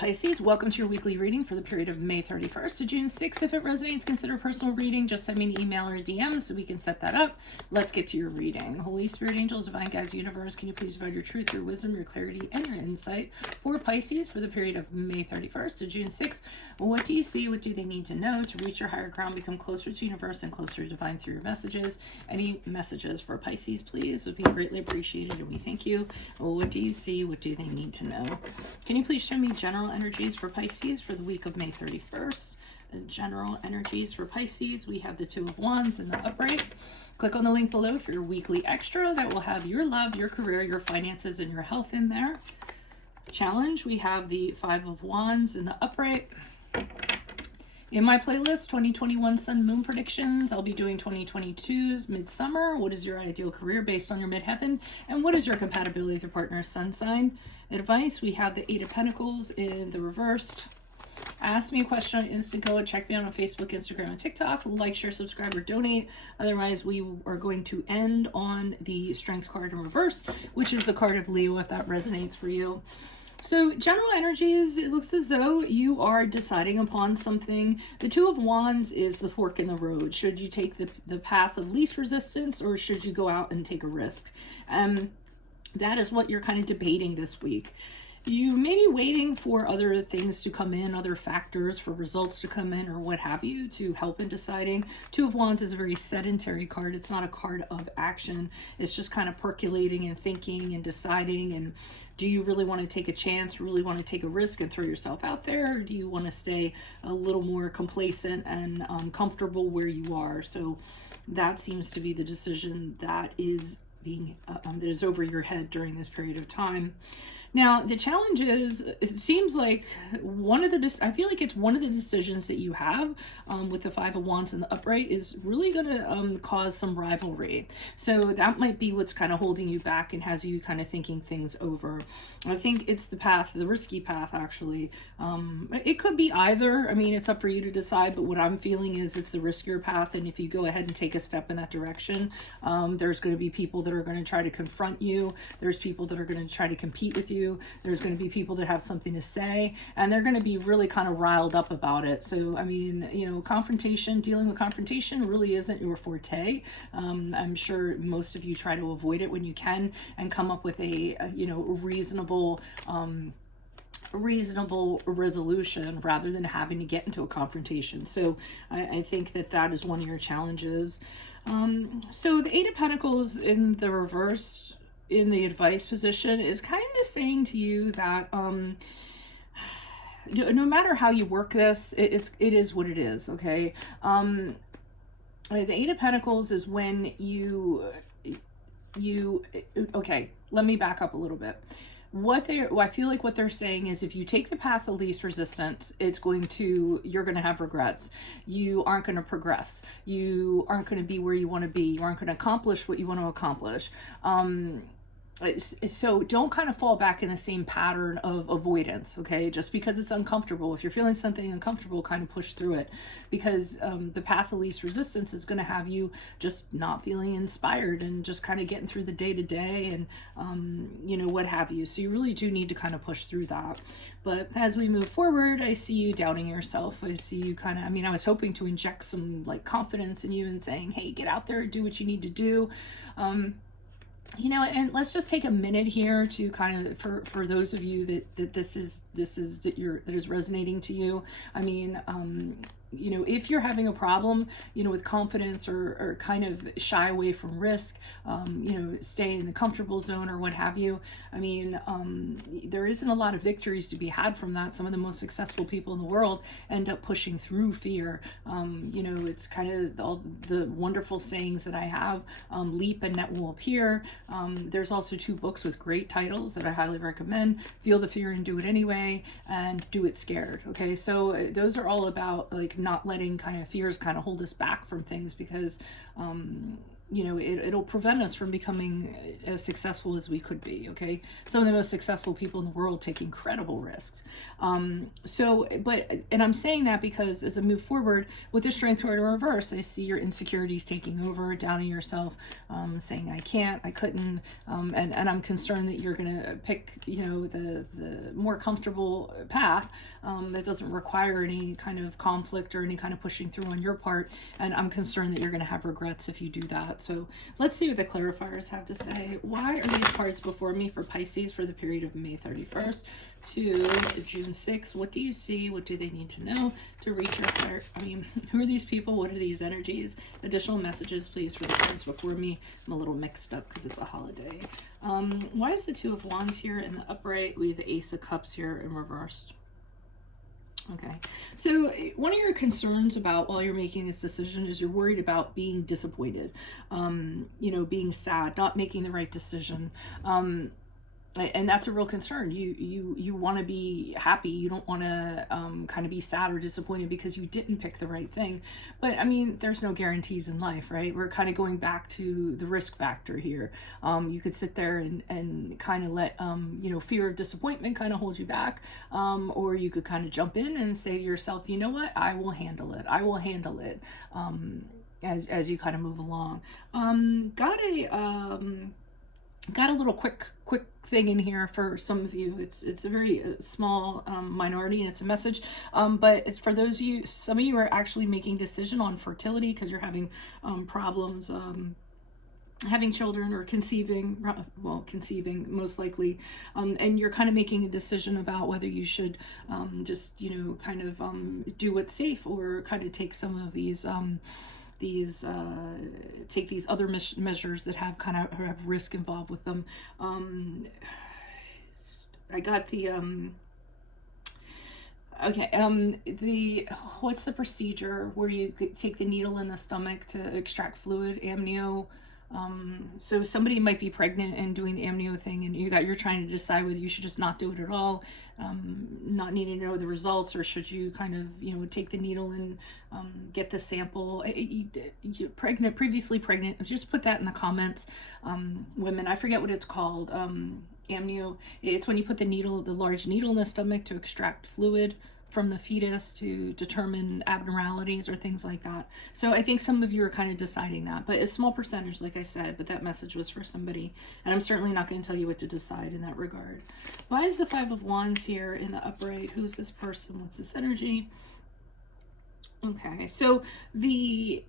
Pisces, welcome to your weekly reading for the period of May 31st to June 6th. If it resonates, consider personal reading. Just send me an email or a DM so we can set that up. Let's get to your reading. Holy Spirit, angels, divine guides, universe, can you please provide your truth, your wisdom, your clarity, and your insight for Pisces for the period of May 31st to June 6th? What do you see? What do they need to know to reach your higher ground, become closer to universe and closer to divine through your messages? Any messages for Pisces, please, would be greatly appreciated, and we thank you. What do you see? What do they need to know? Can you please show me general energies for Pisces for the week of May 31st? General energies for Pisces. We have the Two of Wands in the upright. Click on the link below for your weekly extra that will have your love, your career, your finances, and your health in there. Challenge, we have the Five of Wands in the upright. In my playlist, 2021 Sun Moon predictions, I'll be doing 2022's Midsummer. What is your ideal career based on your midheaven? And what is your compatibility with your partner's sun sign? Advice, we have the Eight of Pentacles in the reversed. Ask me a question on Instago. Check me out on Facebook, Instagram, and TikTok. Like, share, subscribe, or donate. Otherwise, we are going to end on the Strength card in reverse, which is the card of Leo, if that resonates for you. So general energies, it looks as though you are deciding upon something. The Two of Wands is the fork in the road. Should you take the path of least resistance, or should you go out and take a risk? That is what you're kind of debating this week. You may be waiting for other things to come in, other factors for results to come in, or what have you, to help in deciding. Two of Wands is a very sedentary card. It's not a card of action. It's just kind of percolating and thinking and deciding. And do you really want to take a chance, really want to take a risk and throw yourself out there? Or do you want to stay a little more complacent and comfortable where you are? So that seems to be the decision that is being that is over your head during this period of time. Now, the challenge is, it seems like I feel like it's one of the decisions that you have with the Five of Wands in the upright is really going to cause some rivalry. So that might be what's kind of holding you back and has you kind of thinking things over. I think it's the path, the risky path, actually. It could be either. I mean, it's up for you to decide, but what I'm feeling is it's the riskier path. And if you go ahead and take a step in that direction, there's going to be people that are going to try to confront you. There's people that are going to try to compete with you. There's going to be people that have something to say, and they're going to be really kind of riled up about it. So, I mean, dealing with confrontation really isn't your forte. I'm sure most of you try to avoid it when you can and come up with a reasonable resolution rather than having to get into a confrontation. So I think that is one of your challenges. So the Eight of Pentacles in the reverse in the advice position is kind of saying to you that no matter how you work this, it is what it is. Okay. The Eight of Pentacles is when okay, let me back up a little bit. I feel like what they're saying is if you take the path of least resistance, you're going to have regrets. You aren't going to progress. You aren't going to be where you want to be. You aren't going to accomplish what you want to accomplish. So don't kind of fall back in the same pattern of avoidance, okay? Just because it's uncomfortable. If you're feeling something uncomfortable, kind of push through it, because the path of least resistance is going to have you just not feeling inspired and just kind of getting through the day to day and, what have you. So you really do need to kind of push through that. But as we move forward, I see you doubting yourself. I see you I was hoping to inject some confidence in you and saying, hey, get out there, do what you need to do. And let's just take a minute here to kind of, for those of you that is resonating to you. I mean, if you're having a problem, with confidence or kind of shy away from risk, stay in the comfortable zone or what have you. I mean, there isn't a lot of victories to be had from that. Some of the most successful people in the world end up pushing through fear. It's kind of all the wonderful sayings that I have, leap and net will appear. There's also 2 books with great titles that I highly recommend. Feel the fear and do it anyway, and do it scared. Okay. So those are all about not letting kind of fears kind of hold us back from things, because it'll prevent us from becoming as successful as we could be. Okay, some of the most successful people in the world take incredible risks. And I'm saying that because as I move forward with the Strength card in reverse, I see your insecurities taking over, doubting yourself, saying I can't, I couldn't, and I'm concerned that you're gonna pick the more comfortable path that doesn't require any kind of conflict or any kind of pushing through on your part, and I'm concerned that you're going to have regrets if you do that. So let's see what the clarifiers have to say. Why are these cards before me for Pisces for the period of May 31st to June 6th? What do you see? What do they need to know to reach your who are these people? What are these energies? Additional messages, please, for the cards before me. I'm a little mixed up because it's a holiday. Why is the Two of Wands here in the upright with the Ace of Cups here in reversed? Okay, so one of your concerns about while you're making this decision is you're worried about being disappointed, being sad, not making the right decision. And that's a real concern. You want to be happy. You don't want to kind of be sad or disappointed because you didn't pick the right thing. But I mean, there's no guarantees in life, right? We're kind of going back to the risk factor here. You could sit there and kind of let fear of disappointment kind of hold you back, or you could kind of jump in and say to yourself, you know what, I will handle it. I will handle it. As you kind of move along. Got a little quick thing in here for some of you. It's a very small minority, and it's a message, but it's for those of you, some of you are actually making decision on fertility because you're having problems having children or conceiving most likely, and you're kind of making a decision about whether you should just do what's safe or kind of take some of these take these other measures that have have risk involved with them. I got the what's the procedure where you take the needle in the stomach to extract fluid, amnio. So somebody might be pregnant and doing the amnio thing, and you're trying to decide whether you should just not do it at all, not needing to know the results, or should you kind of take the needle and get the sample. Previously pregnant, just put that in the comments. Women, I forget what it's called. Amnio. It's when you put the large needle in the stomach to extract fluid from the fetus to determine abnormalities or things like that. So I think some of you are kind of deciding that, but a small percentage, like I said, but that message was for somebody, and I'm certainly not going to tell you what to decide in that regard. Why is the Five of Wands here in the upright? Who's this person? What's this energy? Okay, so we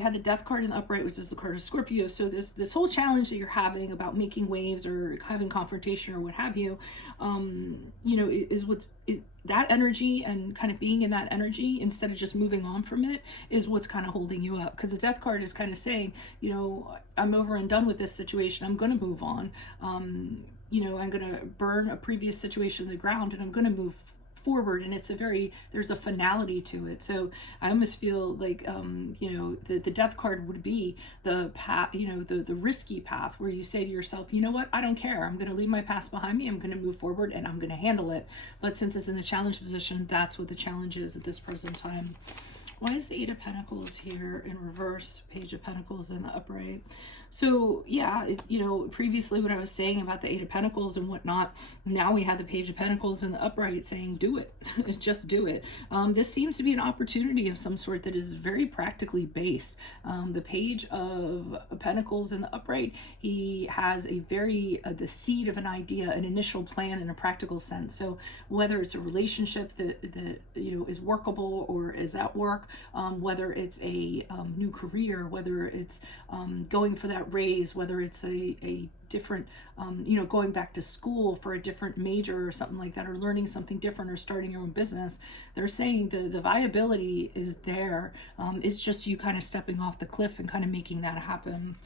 had the Death card in the upright, which is the card of Scorpio. So this whole challenge that you're having about making waves or having confrontation or what have you, is that energy, and kind of being in that energy instead of just moving on from it is what's kind of holding you up. Because the Death card is kind of saying, I'm over and done with this situation. I'm going to move on. I'm going to burn a previous situation to the ground, and I'm going to move forward, and there's a finality to it. So I almost feel like the Death card would be the path, the risky path where you say to yourself, you know what, I don't care, I'm going to leave my past behind me, I'm going to move forward, and I'm going to handle it. But since it's in the challenge position, that's what the challenge is at this present time. Why is the Eight of Pentacles here in reverse, Page of Pentacles in the upright? So yeah, previously what I was saying about the Eight of Pentacles and whatnot, now we have the Page of Pentacles in the upright saying, do it, just do it. This seems to be an opportunity of some sort that is very practically based. The Page of Pentacles in the upright, he has the seed of an idea, an initial plan in a practical sense. So whether it's a relationship that is workable or is at work, whether it's a new career, whether it's going for that raise, whether it's a different, going back to school for a different major or something like that, or learning something different, or starting your own business. They're saying the viability is there. It's just you kind of stepping off the cliff and kind of making that happen.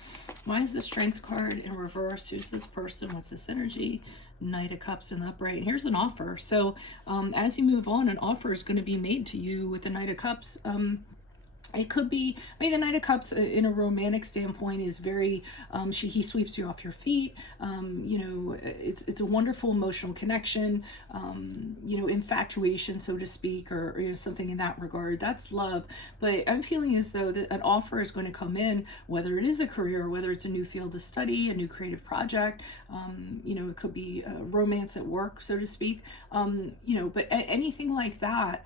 Why is the Strength card in reverse? Who's this person? What's this energy? Knight of Cups in the upright. Here's an offer. So as you move on, an offer is going to be made to you with the Knight of Cups. It could be, I mean, the Knight of Cups in a romantic standpoint is very, he sweeps you off your feet. You know, it's a wonderful emotional connection, you know, infatuation, so to speak, or you know, something in that regard. That's love. But I'm feeling as though that an offer is going to come in, whether it is a career, whether it's a new field of study, a new creative project, you know, it could be romance at work, so to speak, you know, but anything like that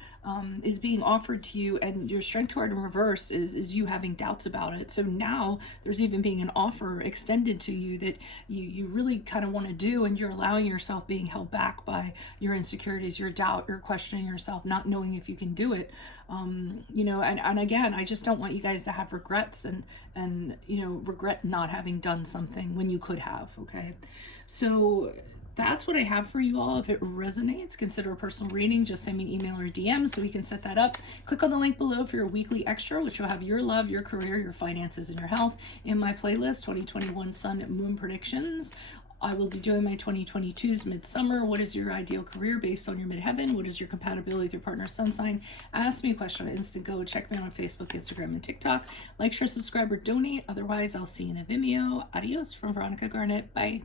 is being offered to you, and your strength card in reverse is you having doubts about it. So now there's even being an offer extended to you that you really kind of want to do, and you're allowing yourself being held back by your insecurities, your doubt, you're questioning yourself, not knowing if you can do it. You know, and again, I just don't want you guys to have regrets and you know, regret not having done something when you could have. Okay, so that's what I have for you all. If it resonates, consider a personal reading. Just send me an email or a DM so we can set that up. Click on the link below for your weekly extra, which will have your love, your career, your finances, and your health in my playlist, 2021 Sun Moon Predictions. I will be doing my 2022's Midsummer. What is your ideal career based on your midheaven? What is your compatibility with your partner's sun sign? Ask me a question on Instant Go. Check me out on Facebook, Instagram, and TikTok. Like, share, subscribe, or donate. Otherwise, I'll see you in the Vimeo. Adios from Veronica Garnett. Bye.